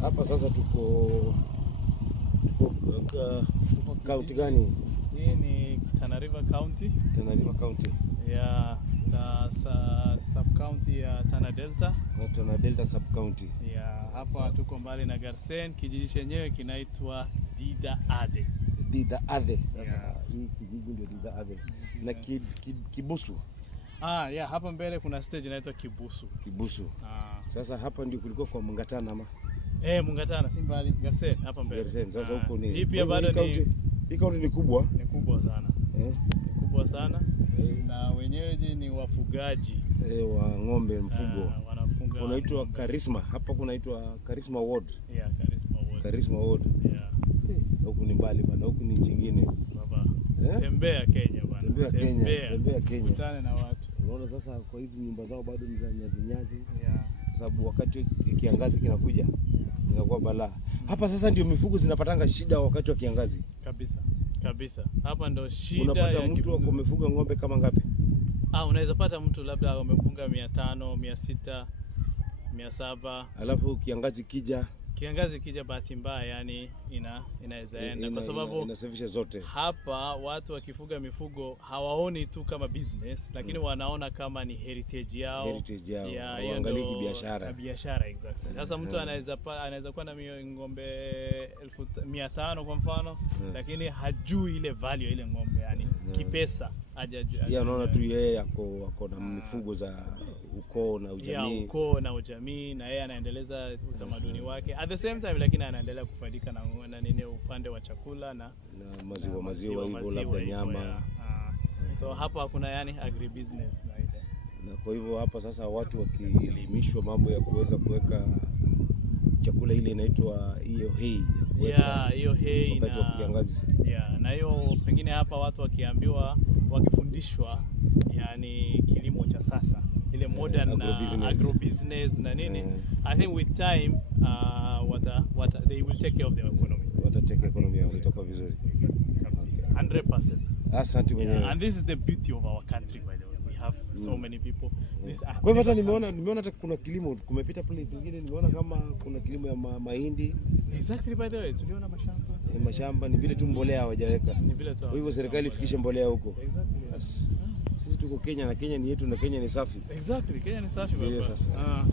Hapa sasa tuko county gani? Hii ni Tana River County. Tana River County. Ya sub county ya Tana Delta. Tana Delta sub county. Ya hapa tuko mbali na Garsen, kijiji chenyewe kinaitwa Dida Ade. Dida Ade. Hii kijiji ndio Dida Ade. Na Kibusu. Ya hapa mbele kuna stage inaitwa Kibusu. Kibusu. Sasa hapa ndio kulikuwa kwa Mungatana ama? Mungatana si mbali, Garsen hapa mbele. Garsen sasa huko ni. Hii pia bado ni hii county ni kubwa. Ni kubwa sana. Ni kubwa sana. Na wenyewe ni wafugaji wa ng'ombe mfugo. Wanafunga. Unaitwa Karisma. Hapa kunaitwa Karisma Ward. Karisma Ward. Karisma Ward. Huku ni mbali bana, huku ni nyingine. Baba. Tembea Kenya bana. Tembea Kenya. Kutane na watu. Unaona sasa kwa hizi nyumba zao bado ni za nyasi. Sababu wakati kiangazi kinakuja inakuwa balaa. Hapa sasa ndio mifugo zinapatanga shida wakati wa kiangazi. Kabisa. Hapa ndo shida. Unapata mtu amefuga ng'ombe kama ngapi? Unaweza pata mtu labda amefunga 500, 600, 700. Alafu kiangazi kija bahati mbaya yani inaweza enda kwa sababu inasafisha zote. Hapa watu wakifuga mifugo hawaoni tu kama business, lakini wanaona kama ni heritage yao. Waangalie biashara. Exactly. Sasa mtu anaweza kuwa na ng'ombe 1500 kwa mfano, lakini hajui ile value ile ng'ombe yani kipesa hajajua. Anaona tu yeye ako na mifugo za ukoo na ujamii. Ukoo na ujamii, na yeye anaendeleza utamaduni wake. At the same time lakini anaendelea kufaidika na nini upande wa chakula na maziwa hivyo labda nyama. So hapa hakuna yani agribusiness na ile. Na kwa hivyo hapa sasa watu wakielimishwa mambo ya kuweza kuweka chakula ile inaitwa hiyo hay. Hiyo hay wakati wa kiangazi. Na hiyo pengine hapa watu wakifundishwa yani kilimo cha sasa, ile modern agrobusiness na nini. I think with time they will take care of their economy. Watateka economy yao itakuwa vizuri. 100%. Asante mwenyewe. And this is the beauty of our country by the way. We have so many people. Kwa hivyo hata nimeona hata kuna kilimo kumepita place nyingine, nimeona kama kuna kilimo ya mahindi. Exactly by the way, tuliona mashamba ni vile tu mbolea hawajaweka. Kwa hivyo serikali ifikishe mbolea huko. Exactly. Sisi tuko Kenya na Kenya ni yetu na Kenya ni safi. Exactly, Kenya ni safi baba. Sasa.